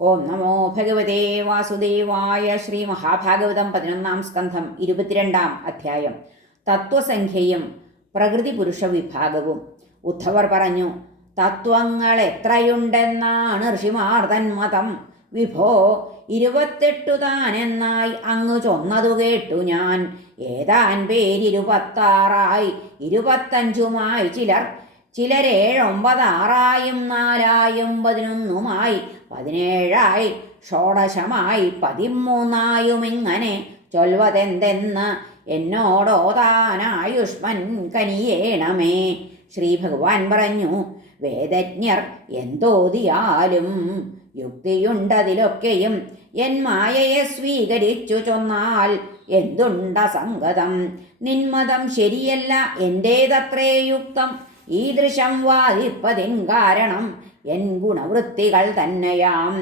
ഓം നമോ ഭഗവതേ വാസുദേവായ. ശ്രീ മഹാഭാഗവതം 11-ാം സ്കന്ധം 22-ാം അധ്യായം. തത്വസംഖ്യയും പ്രകൃതി പുരുഷ വിഭാഗവും. ഉദ്ധവർ പറഞ്ഞു, തത്വങ്ങൾ എത്രയുണ്ടെന്നാണ് ഋഷിമാർ തന്മതം. വിഭോ 28 താനെന്നായി അങ്ങ് ചൊന്നതു കേട്ടു ഞാൻ. ഏതാൻ പേര്26 25 ചിലർ. ചിലരേഴൊമ്പതാറായും 4-ആയും 11-മായി 17-ആയി 16-മായി 13-ആയും ഇങ്ങനെ ചൊൽവതെന്തെന്ന് എന്നോടോതാനായുഷ്മൻ കനിയേണമേ. ശ്രീ ഭഗവാൻ പറഞ്ഞു, വേദജ്ഞർ എന്തോതിയാലും യുക്തിയുണ്ടതിലൊക്കെയും എൻ മായയെ സ്വീകരിച്ചു ചൊന്നാൽ എന്തുണ്ട സംഗതം. നിന്മതം ശരിയല്ല, എൻ്റേതത്രേ യുക്തം. ഈദൃശം വാദിപ്പതിൻ കാരണം എൻ ഗുണവൃത്തികൾ തന്നെയാം.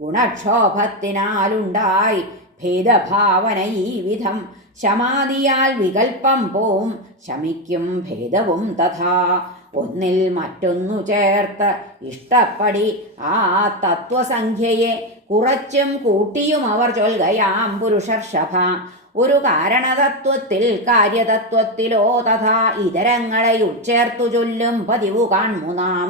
ഗുണക്ഷോഭത്തിനാലുണ്ടായി ഭേദഭാവന ഈ വിധം. ശമാദിയാൽ വികൽപ്പം പോം, ശമിക്കും ഭേദവും തഥാ. ഒന്നിൽ മറ്റൊന്നു ചേർത്ത് ഇഷ്ടപ്പടി ആ തത്വസംഖ്യയെ കുറച്ചും കൂട്ടിയും അവർ ചൊൽകയാം പുരുഷർഷഭ. ഒരു കാരണതത്വത്തിൽ കാര്യതത്വത്തിലോ തഥാ ഇതരങ്ങളെ ഉച്ചേർത്തു ചൊല്ലും പതിവു കാൺമു നാം.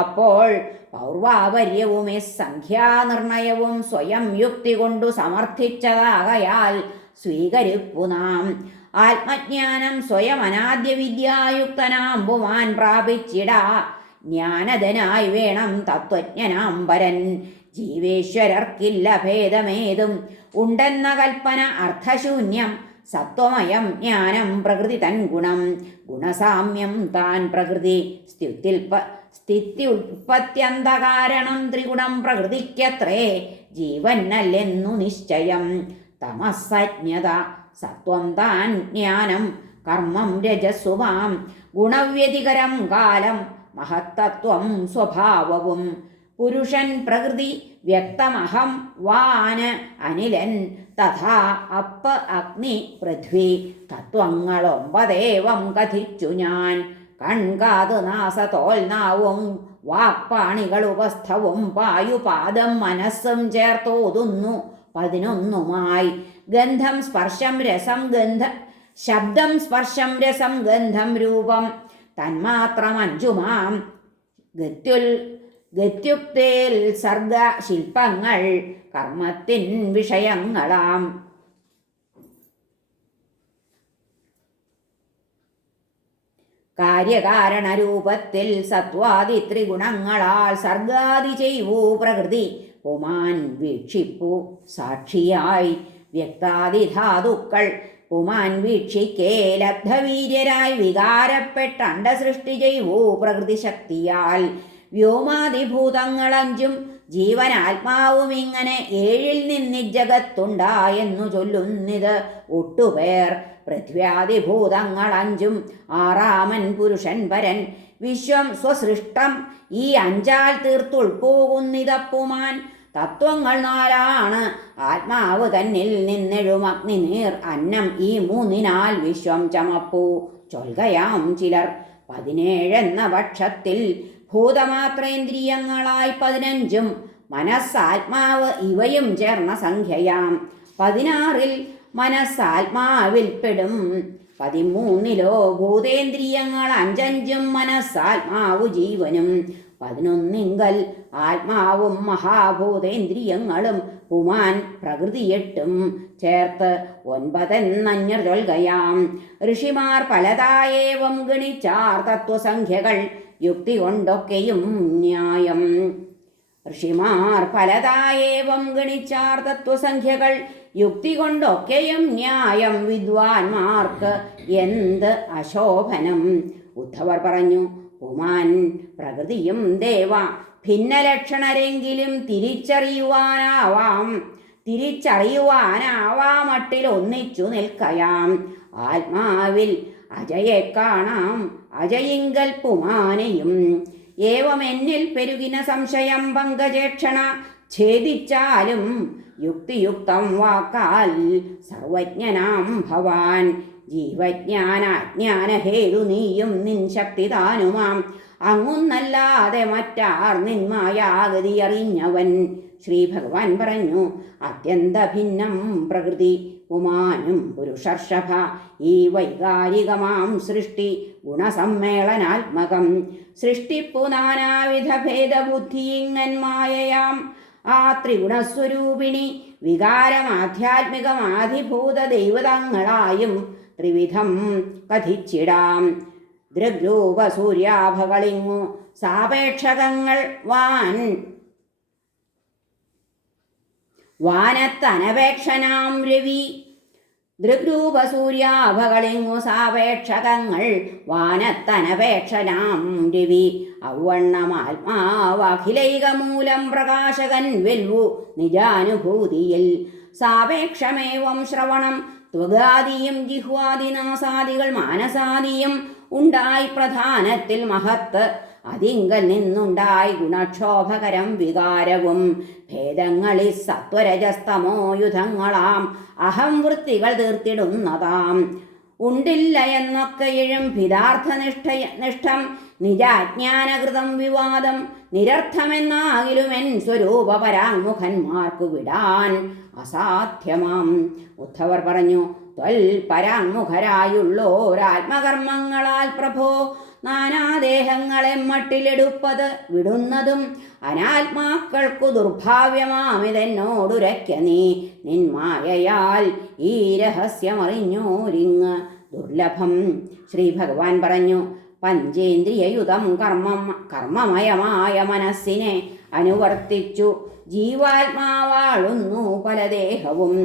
അപ്പോൾ പൗർവാപര്യവും സംഖ്യാനിർണയവും സ്വയം യുക്തി കൊണ്ടു സമർത്ഥിച്ചതാകയാൽ സ്വീകരിപ്പു നാം. ആത്മജ്ഞാനം സ്വയം അനാദ്യ വിദ്യായുക്തനാമ്പുവാൻ പ്രാപിച്ചിടാ. ജ്ഞാനധനായി വേണം തത്വജ്ഞനാം പരൻ. ജീവേശ്വരർക്കില്ല ഭേദമേതും ഉണ്ടെന്ന കൽപ്പന അർത്ഥശൂന്യം. സത്വമയം ജ്ഞാനം പ്രകൃതി തൻ ഗുണം. ഗുണസാമ്യം താൻ പ്രകൃതി. സ്ഥിത്യുൽപ്പത്യന്തകാരണം ത്രിഗുണം പ്രകൃതിക്കത്രേ. ജീവനല്ലെന്നു നിശ്ചയം. തമസ്സജ്ഞത സത്വം താൻ ജ്ഞാനം. കർമ്മം രജസ്സുമാം ഗുണവ്യതികരം കാലം. മഹത്തത്വം സ്വഭാവവും. പുരുഷൻ പ്രകൃതി വ്യക്തമഹം വാന് അനിലൻ. തഥാ അപ്പ് അഗ്നി പൃഥ്വി. തത്വങ്ങൾ 9 കഥിച്ചു ഞാൻ. കൺകാത് നാസതോൽനാവും വാക്പാണികൾ ഉപസ്ഥവും പായുപാദം മനസ്സും ചേർത്തോതുന്നു 11-മായി. ഗന്ധം സ്പർശം രസം ശബ്ദം സ്പർശം രസം ഗന്ധം രൂപം തന്മാത്രം 5-മാം. ഗത്യുക്തേൽ സർഗ ശില്പങ്ങൾ കർമ്മത്തിൻ വിഷയങ്ങളാം. കാര്യകാരണരൂപത്തിൽ സത്വാദി ത്രിഗുണങ്ങളാൽ സർഗാദി ചെയ്വൂ പ്രകൃതി. പുമാൻ വീക്ഷിപ്പു സാക്ഷിയായി വ്യക്താദിധാതുക്കൾ. പുമാൻ വീക്ഷിക്കേ ലബ്ധവീര്യരായി വികാരപ്പെട്ടണ്ട സൃഷ്ടി ചെയ്വൂ പ്രകൃതി ശക്തിയാൽ. വ്യോമാദിഭൂതങ്ങൾ 5 ജീവനാത്മാവും ഇങ്ങനെ 7-ൽ നിന്നിജഗത്തുണ്ടായെന്നു ചൊല്ലുന്നിത് ഒട്ടുപേർ. പൃഥ്വ്യാദിഭൂതങ്ങൾ 5 6-മൻ പുരുഷൻ പരൻ. വിശ്വം സ്വസൃഷ്ടം ഈ 5-ആൽ തീർത്തുൾപ്പോകുന്നിതപ്പുമാൻ. തത്വങ്ങൾ 4-ആണ് ആത്മാവ് തന്നിൽ നിന്നെഴും അഗ്നിനീർ അന്നം. ഈ 3-നാൽ വിശ്വം ചമപ്പൂ ചൊൽകയാം ചിലർ. 17 എന്ന പക്ഷത്തിൽ ഭൂതമാത്രേന്ദ്രിയങ്ങളായി 15-ഉം മനസ്സാത്മാവ് ഇവയും ചേർന്ന സംഖ്യയാം. 16-ൽ മനസ്സാത്മാവിൽപ്പെടും. 13-ലോ ഭൂതേന്ദ്രിയങ്ങൾ 5-5-ഉം മനസ്സാത്മാവു ജീവനും. 11-ങ്കൽ ആത്മാവും മഹാഭൂതേന്ദ്രിയങ്ങളും പുമാൻ പ്രകൃതി 8-ഉം ചേർത്ത് 9 എന്നഞ്ഞർ ചൊൽകയാം. ഋഷിമാർ പലതായേവം ഗണിച്ചാർ തത്വസംഖ്യകൾ യുക്തി കൊണ്ടൊക്കെയും ന്യായം. ഋഷിമാർ പലതായേവം ഗണിച്ചാർ തത്വസംഖ്യകൾ യുക്തി കൊണ്ടൊക്കെയും ന്യായം. വിദ്വാൻമാർക്ക് എന്ത് അശോഭനം. ഉദ്ധവർ പറഞ്ഞു, പുമാൻ പ്രകൃതിയും ദേവ ഭിന്നലക്ഷണരെങ്കിലും തിരിച്ചറിയുവാനാവാമട്ടിൽ ഒന്നിച്ചു നിൽക്കയാം. ആത്മാവിൽ അജയെ കാണാം, അജയിങ്കൽ പുമാനെയും. ഏവമെന്നിൽ പെരുകിന സംശയം പങ്കജേക്ഷണ. ഛേദിച്ചാലും യുക്തിയുക്തം വാക്കാൽ സർവജ്ഞനാം ഭവാൻ. ജീവജ്ഞാനാജ്ഞാനഹേതു നീയും നിൻ ശക്തി താനുമാം. അങ്ങുന്നല്ലാതെ മറ്റാർ നിന്മായാഗതി അറിഞ്ഞവൻ. ശ്രീ ഭഗവാൻ പറഞ്ഞു, അത്യന്ത ഭിന്നം പ്രകൃതി ഉമാനും പുരുഷർഷഭ. ഈ വൈകാരികമാം സൃഷ്ടി ഗുണസമ്മേളനാത്മകം. സൃഷ്ടിപ്പു നാനാവിധ ഭേദബുദ്ധിയിങ്ങന്മായയാം ആ ത്രിഗുണസ്വരൂപിണി വികാരമാധ്യാത്മികമാധിഭൂത ദൈവതങ്ങളായും ത്രിവിധം കഥിച്ചിടാം. ദൃഗ്രൂപ സൂര്യാഭകളിങ്ങു സാപേക്ഷകങ്ങൾ വാനത്തനപേക്ഷനാം രവി. ദൃഗ്രൂപ സൂര്യാഭകളിങ്ങു സാപേക്ഷകങ്ങൾ വാനത്തനപേക്ഷനാം രവി. ഔവണ്ണമാത്മാവഖിലൈകമൂലം പ്രകാശകൻ വെൽവു നിജാനുഭൂതിയിൽ. സാപേക്ഷമേവം ശ്രവണം ത്വഗാദിയും ജിഹ്വാദിനാസാദികൾ മാനസാദിയും ഉണ്ടായി പ്രധാനത്തിൽ മഹത്ത്. അതിങ്കൽ നിന്നുണ്ടായി ഗുണക്ഷോഭകരം വികാരവും. ഭേദങ്ങളിൽ സത്വരജസ്തമോ യുധങ്ങളാം അഹം വൃത്തികൾ തീർത്തിടുന്നതാം. ഉണ്ടില്ല എന്നൊക്കെയിഴും ഭിതാർത്ഥനിഷ്ഠം നിജാജ്ഞാനകൃതം വിവാദം. നിരർത്ഥമെന്നാകിലുമെൻ സ്വരൂപ പരാങ്മുഖന്മാർക്കു വിടാൻ അസാധ്യമാം. ഉദ്ധവർ പറഞ്ഞു, ത്വൽ പരാങ്മുഖരായുള്ളോരാത്മകർമ്മങ്ങളാൽ പ്രഭോ നാനാദേഹങ്ങളെ മട്ടിലെടുപ്പത് വിടുന്നതും അനാത്മാക്കൾക്കു ദുർഭാവ്യമാമിതെന്നോടുരയ്ക്ക നീ. നിന്മായയാൽ ഈ രഹസ്യമറിഞ്ഞോരിങ് ദുർലഭം. ശ്രീ ഭഗവാൻ പറഞ്ഞു, പഞ്ചേന്ദ്രിയയുതം കർമ്മമയമായ മനസ്സിനെ അനുവർത്തിച്ചു ജീവാത്മാവാളുന്നു പല ദേഹവും.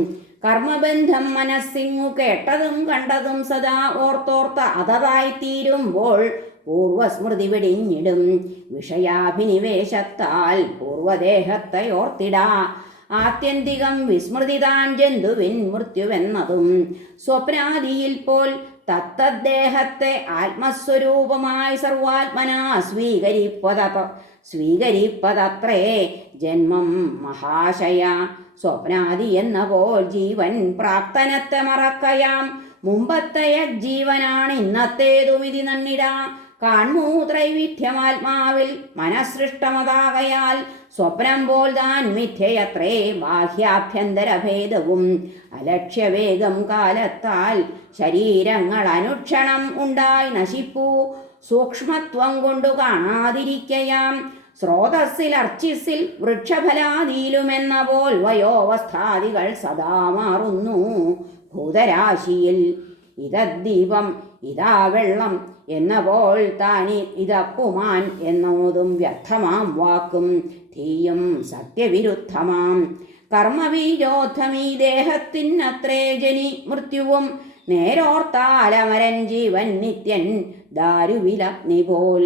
കർമ്മബന്ധം മനസ്സിങ്ങു കേട്ടതും കണ്ടതും സദാ ഓർത്തോർത്ത അതതായിത്തീരുമ്പോൾ പൂർവസ്മൃതി വെടിഞ്ഞിടും. വിഷയാഭിനിവേശത്താൽ പൂർവദേഹത്തെ ഓർത്തിടാ. ആത്യന്തികം വിസ്മൃതിതാൻ ജന്തുവിൻ മൃത്യുവെന്നതും. സ്വപ്നാദിയിൽ പോൽ തത്തദ്ദേഹത്തെ ആത്മസ്വരൂപമായി സർവാത്മനാ സ്വീകരിപ്പതത്രേ ജന്മം മഹാശയ. സ്വപ്നാദി എന്ന പോൽ ജീവൻ പ്രാക്തനത്തെ മറക്കയാം. മുമ്പത്തെ ജീവനാണ് ഇന്നത്തേതുമിതി നന്നിടാ. കാൺമൂ ത്രൈവിധ്യമാത്മാവിൽ മനഃസൃഷ്ടമതാകയാൽ സ്വപ്നം പോൽ താൻ മിഥ്യയത്രേ ബാഹ്യാഭ്യന്തരഭേദവും. അലക്ഷ്യവേഗം കാലത്താൽ ശരീരങ്ങൾ അനുക്ഷണം ഉണ്ടായി നശിപ്പൂ. സൂക്ഷ്മത്വം കൊണ്ടു കാണാതിരിക്കയാം. സ്രോതസ്സിൽ അർച്ചിസിൽ വൃക്ഷഫലാദിയിലുമെന്ന പോൽ വയോവസ്ഥാദികൾ സദാ മാറുന്നു ഭൂതരാശിയിൽ. ഇതദ്ദീപം ഇതാ വെള്ളം എന്ന പോൽ താനി ഇതപ്പുമാൻ എന്നോതും വ്യർത്ഥമാം വാക്കും ധീയും സത്യവിരുദ്ധമാം. കർമ്മബീജോദ്ധമീ ദേഹത്തിനത്രേ ജനി മൃത്യുവും. നേരോർത്താലമരൻ ജീവൻ നിത്യൻ ദാരുവിലഗ്നി പോൽ.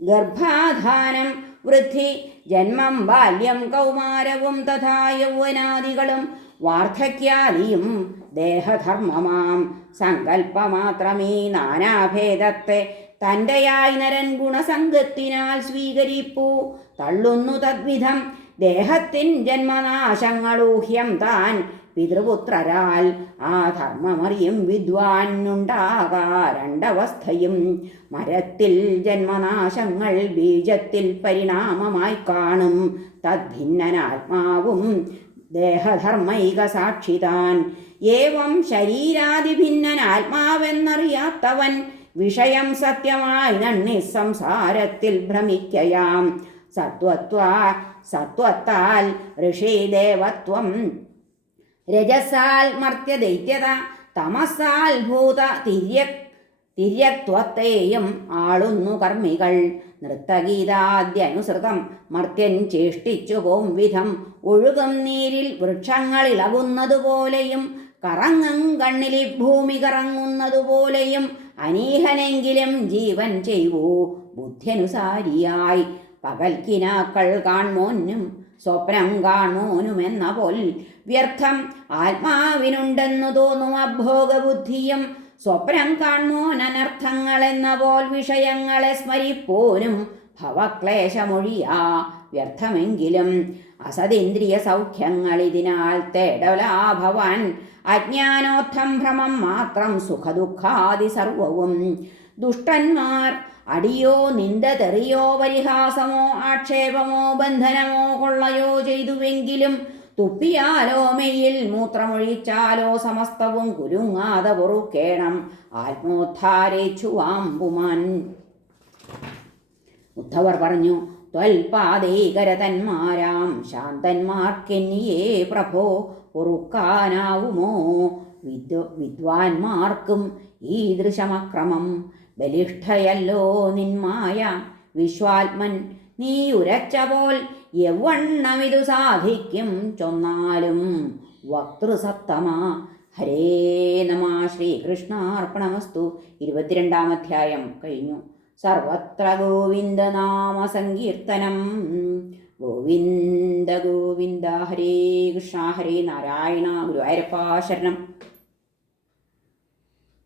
ഗർഭാധാനം വൃദ്ധി ജന്മം ബാല്യം കൗമാരവും തഥാ യൗവനാദികളും വാർദ്ധക്യാദിയും ദേഹധർമ്മമാം. സങ്കല്പമാത്രമീ നാനാഭേദത്തെ തൻ്റെയായി നരൻ ഗുണസംഗത്തിനാൽ സ്വീകരിപ്പൂ. തള്ളുന്നു തദ്വിധം ദേഹത്തിൻ ജന്മനാശങ്ങളൂഹ്യം താൻ പിതൃപുത്രരാൽ. ആ ധർമ്മമറിയും വിദ്വാനുണ്ടാകാ രണ്ടവസ്ഥയും. മരത്തിൽ ജന്മനാശങ്ങൾ ബീജത്തിൽ പരിണാമമായി കാണും. തദ്ഭിന്നനാത്മാവും ദേഹധർമ്മൈക സാക്ഷിതാൻ. ഏവം ശരീരാദിഭിന്നനാത്മാവെന്നറിയാത്തവൻ വിഷയം സത്യമായി നണ്ണി സംസാരത്തിൽ ഭ്രമിക്കയാം. സത്വത്താൽ ഋഷിദേവത്വം, രജസാൽ മർത്യദൈത്യത, തമസാൽ ഭൂത തിര്യക്ത്വത്തെയും ആളുന്നു കർമ്മികൾ. നൃത്തഗീതാദ്യനുസൃതം മർത്യൻ ചേഷ്ടിച്ചു പോം വിധം ഒഴുകും നീരിൽ വൃക്ഷങ്ങളിളകുന്നതുപോലെയും കറങ്ങും കണ്ണിലി ഭൂമി കറങ്ങുന്നതുപോലെയും അനീഹനെങ്കിലും ജീവൻ ചെയ്വൂ ബുദ്ധ്യനുസാരിയായി. പകൽക്കിനാക്കൾ കാൺമോനും സ്വപ്നം കാണോനുമെന്ന പോൽ വ്യർത്ഥം ആത്മാവിനുണ്ടെന്നു തോന്നും അഭോഗബുദ്ധിയും. സ്വപ്നം കാൺമോനനർത്ഥങ്ങളെന്ന പോൽ വിഷയങ്ങളെ സ്മരിപ്പോനും ഭവക്ലേശമൊഴിയാ വ്യർത്ഥമെങ്കിലും. അസതിന്ദ്രിയ സൗഖ്യങ്ങൾ ഇതിനാൽ തേടലാഭവാൻ. അജ്ഞാനോത്ഥം ഭ്രമം മാത്രം സുഖദുഃഖാദി സർവവും. ദുഷ്ടന്മാർ അടിയോ നിന്ദ തെറിയോ പരിഹാസമോ ആക്ഷേപമോ ബന്ധനമോ കൊള്ളയോ ചെയ്തുവെങ്കിലും തുപ്പിയാലോ മെയ്യിൽ മൂത്രമൊഴിച്ചാലോ സമസ്തവും കുലുങ്ങാതെ പൊറുക്കേണം ആത്മോദ്ധാരേച്ഛുവാമ്പുമാൻ. ഉദ്ധവർ പറഞ്ഞു, ത്വൽപാദൈകരതന്മാരാം ശാന്തന്മാർക്കെന്നിയേ പ്രഭോ പൊറുക്കാനാവുമോ വിദ്വാൻമാർക്കും ഈദൃശമക്രമം? ബലിഷ്ഠയല്ലോ നിന്മായ വിശ്വാത്മൻ, നീ ഉരച്ച പോൽ എവണ്ണമിതു സാധിക്കും ചൊന്നാലും വക്തൃസത്തമാ. ഹരേ നമ. ശ്രീകൃഷ്ണാർപ്പണമസ്തു. 22-ാം അധ്യായം കഴിഞ്ഞു. സർവത്ര ഗോവിന്ദനാമ സങ്കീർത്തനം. ഗോവിന്ദ ഗോവിന്ദ. ഹരേ കൃഷ്ണ ഹരേ നാരായണ. ഗുരുവായൂരപ്പ ശരണം.